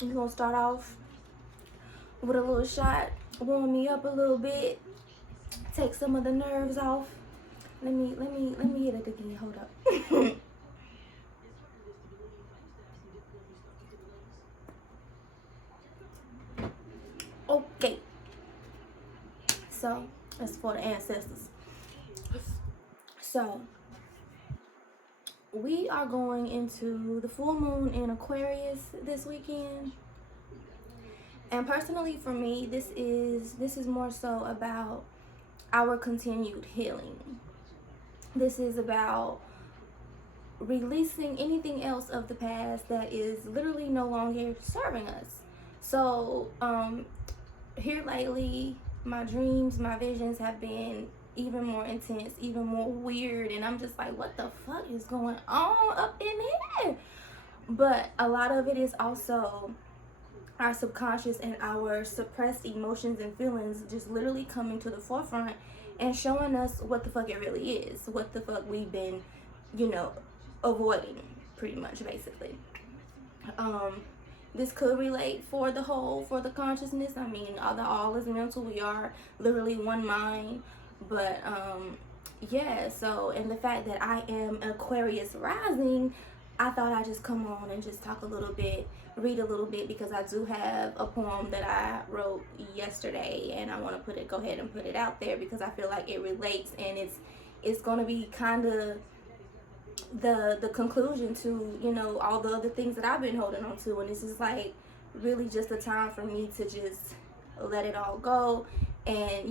we're gonna start off with a little shot, warm me up a little bit, take some of the nerves off. Let me hit it again. Hold up. Okay. So that's for the ancestors. So we are going into the full moon in Aquarius this weekend. And personally for me, this is more so about our continued healing. This is about releasing anything else of the past that is literally no longer serving us. So here lately, my dreams, my visions have been even more intense, even more weird, and I'm just like, what the fuck is going on up in here? But a lot of it is also our subconscious and our suppressed emotions and feelings just literally coming to the forefront and showing us what the fuck it really is, what the fuck we've been, avoiding, pretty much, basically. This could relate for the consciousness. I mean, all is mental. We are literally one mind. But yeah, so, and the fact that I am Aquarius rising, I thought I'd just come on and just talk a little bit, read a little bit, because I do have a poem that I wrote yesterday, and I want to go ahead and put it out there because I feel like it relates, and it's going to be kind of the conclusion to, all the other things that I've been holding on to, and this is like really just a time for me to just let it all go and,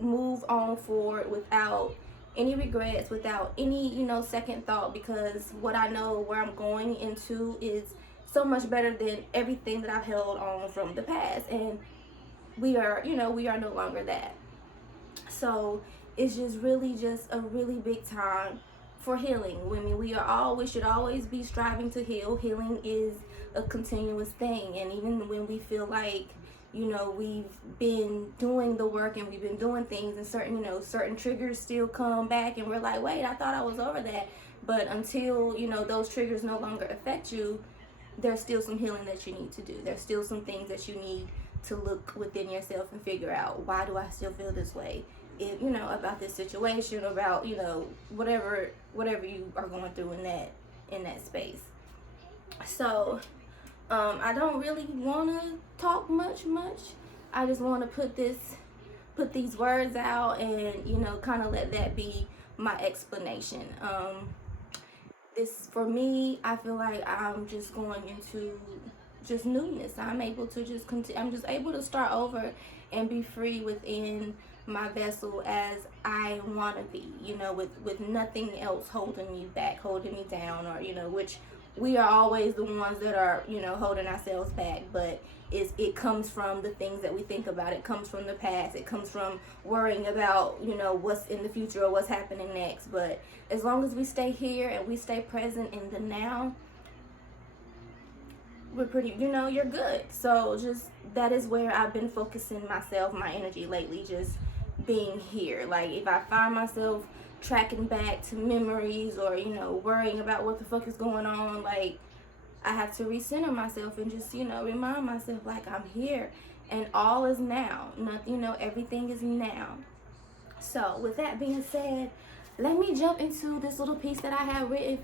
move on forward without any regrets, without any, second thought, because what I know where I'm going into is so much better than everything that I've held on from the past, and we are no longer that. So it's just really just a really big time for healing. I mean, we should always be striving to heal. Healing is a continuous thing, and even when we feel like, we've been doing the work and we've been doing things, and certain triggers still come back, and we're like, wait, I thought I was over that. But until, those triggers no longer affect you, there's still some healing that you need to do. There's still some things that you need to look within yourself and figure out, why do I still feel this way? If, about this situation, about, whatever you are going through in that space. So I don't really want to talk much. I just want to put these words out and, kind of let that be my explanation. This, for me, I feel like I'm just going into just newness. I'm able to just I'm just able to start over and be free within my vessel as I want to be, with nothing else holding me back, holding me down, or, which we are always the ones that are, holding ourselves back, but it comes from the things that we think about. It comes from the past. It comes from worrying about, what's in the future or what's happening next. But as long as we stay here and we stay present in the now, we're pretty, you're good. So just, that is where I've been focusing myself, my energy lately, just being here. Like, if I find myself tracking back to memories or, worrying about what the fuck is going on, like, I have to recenter myself and just, remind myself, like, I'm here and all is now. Nothing, everything is now. So with that being said, let me jump into this little piece that I have written,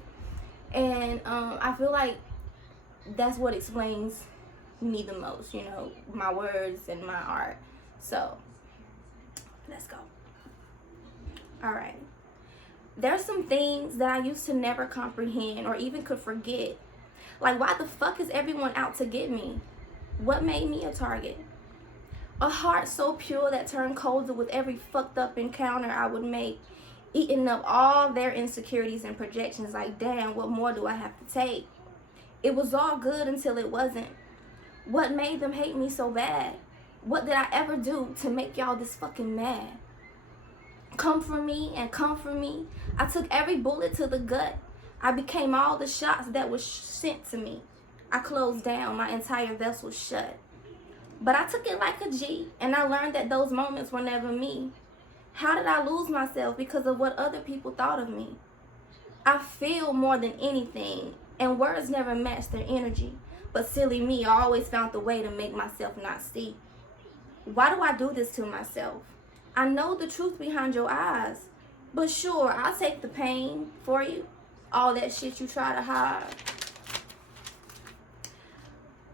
and I feel like that's what explains me the most, my words and my art. So let's go. All right. There's some things that I used to never comprehend or even could forget. Like, why the fuck is everyone out to get me? What made me a target? A heart so pure that turned colder with every fucked up encounter I would make, eating up all their insecurities and projections. Like, damn, what more do I have to take? It was all good until it wasn't. What made them hate me so bad? What did I ever do to make y'all this fucking mad? Come for me and come for me. I took every bullet to the gut. I became all the shots that was sent to me. I closed down, my entire vessel shut. But I took it like a G, and I learned that those moments were never me. How did I lose myself? Because of what other people thought of me. I feel more than anything, and words never match their energy. But silly me, I always found the way to make myself not see. Why do I do this to myself? I know the truth behind your eyes. But sure, I'll take the pain for you. All that shit you try to hide.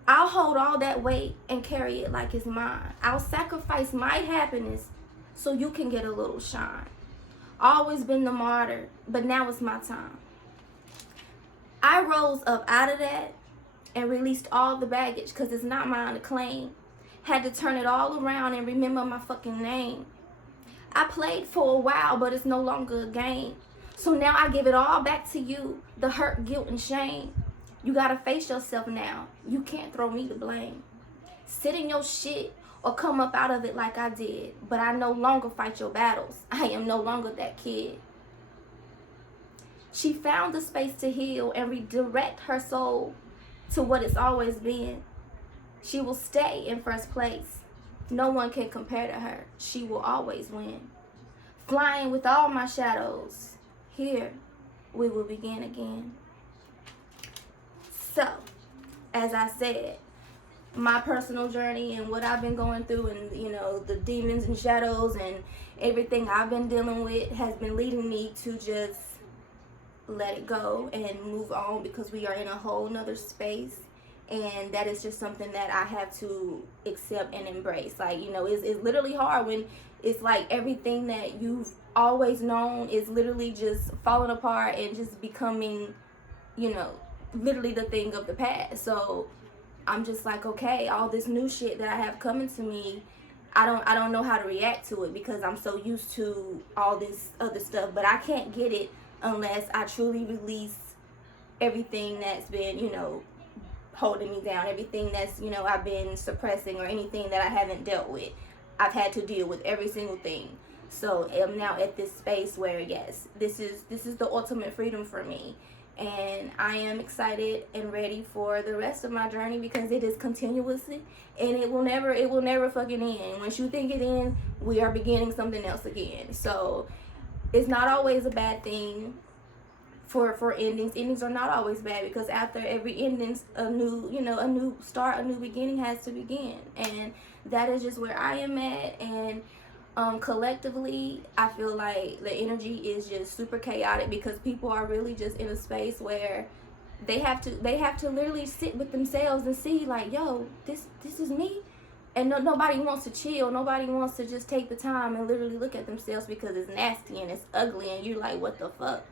I'll hold all that weight and carry it like it's mine. I'll sacrifice my happiness so you can get a little shine. Always been the martyr, but now it's my time. I rose up out of that and released all the baggage because it's not mine to claim. Had to turn it all around and remember my fucking name. I played for a while, but it's no longer a game. So now I give it all back to you, the hurt, guilt, and shame. You gotta face yourself now. You can't throw me the blame. Sit in your shit or come up out of it like I did. But I no longer fight your battles. I am no longer that kid. She found the space to heal and redirect her soul to what it's always been. She will stay in first place. No one can compare to her. She will always win. Flying with all my shadows. Here we will begin again. So, as I said, my personal journey and what I've been going through and, you know, the demons and shadows and everything I've been dealing with has been leading me to just let it go and move on because we are in a whole nother space. And that is just something that I have to accept and embrace. Like, you know, it's literally hard when it's like everything that you've always known is literally just falling apart and just becoming, you know, literally the thing of the past. So I'm just like, okay, all this new shit that I have coming to me, I don't know how to react to it because I'm so used to all this other stuff. But I can't get it unless I truly release everything that's been, you know, holding me down, everything that's, you know, I've been suppressing or anything that I haven't dealt with. I've had to deal with every single thing. So I'm now at this space where, yes, this is the ultimate freedom for me. And I am excited and ready for the rest of my journey because it is continuously and it will never fucking end. Once you think it ends, we are beginning something else again. So it's not always a bad thing for endings. Endings are not always bad because after every ending, a new start, a new beginning has to begin. And that is just where I am at. And collectively, I feel like the energy is just super chaotic because people are really just in a space where they have to literally sit with themselves and see like, yo, this is me. And nobody wants to chill. Nobody wants to just take the time and literally look at themselves because it's nasty and it's ugly and you're like, what the fuck?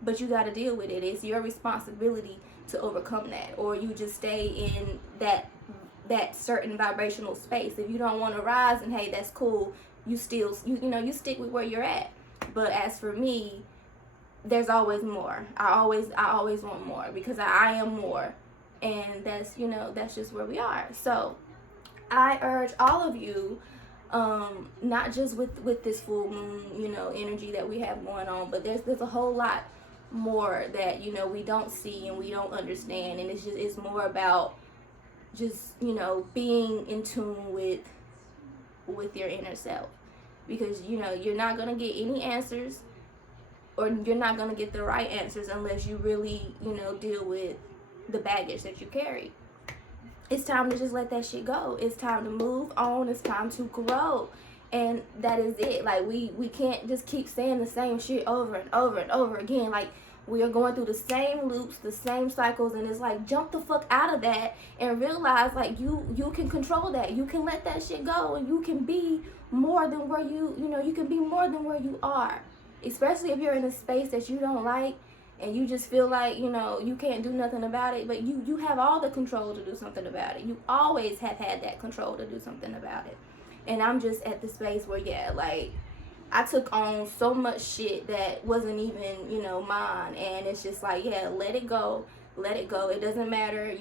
But you got to deal with it. It's your responsibility to overcome that, or you just stay in that certain vibrational space. If you don't want to rise, and hey, that's cool. You still you stick with where you're at. But as for me, there's always more. I always want more because I am more, and that's just where we are. So I urge all of you, not just with this full moon, energy that we have going on, but there's a whole lot more that we don't see and we don't understand, and it's more about just being in tune with your inner self, because you're not gonna get any answers, or you're not gonna get the right answers unless you really deal with the baggage that you carry. It's time to just let that shit go. It's time to move on. It's time to grow. And that is it. Like, we can't just keep saying the same shit over and over and over again. Like, we are going through the same loops, the same cycles, and it's like, jump the fuck out of that and realize, like, you can control that. You can let that shit go, and you can be more than where you can be more than where you are. Especially if you're in a space that you don't like, and you just feel like, you can't do nothing about it, but you have all the control to do something about it. You always have had that control to do something about it. And I'm just at the space where, I took on so much shit that wasn't even, mine. And it's just like, let it go. Let it go. It doesn't matter.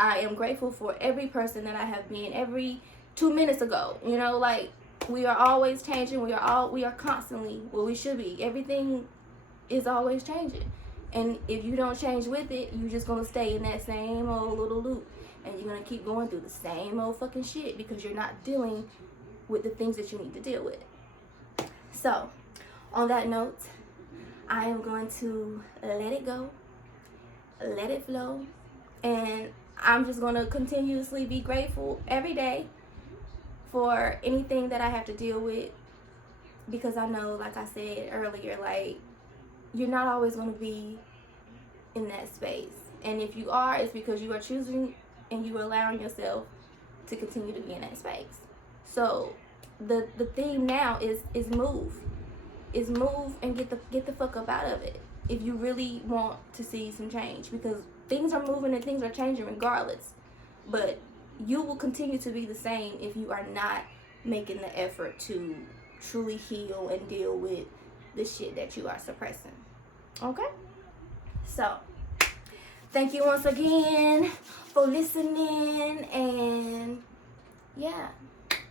I am grateful for every person that I have been every 2 minutes ago. Like, we are always changing. We are constantly where we should be. Everything is always changing. And if you don't change with it, you're just going to stay in that same old little loop. And you're going to keep going through the same old fucking shit because you're not dealing with the things that you need to deal with. So, on that note, I am going to let it go, let it flow, and I'm just going to continuously be grateful every day for anything that I have to deal with, because I know, like I said earlier, like, you're not always going to be in that space. And if you are, it's because you are choosing and you are allowing yourself to continue to be in that space. So the theme now is move. Is move and get the fuck up out of it if you really want to see some change, because things are moving and things are changing regardless. But you will continue to be the same if you are not making the effort to truly heal and deal with the shit that you are suppressing. Okay? So, thank you once again for listening, and yeah,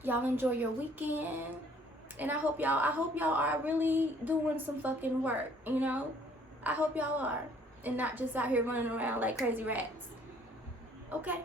y'all enjoy your weekend. And I hope y'all are really doing some fucking work, you know? I hope y'all are, and not just out here running around like crazy rats. Okay?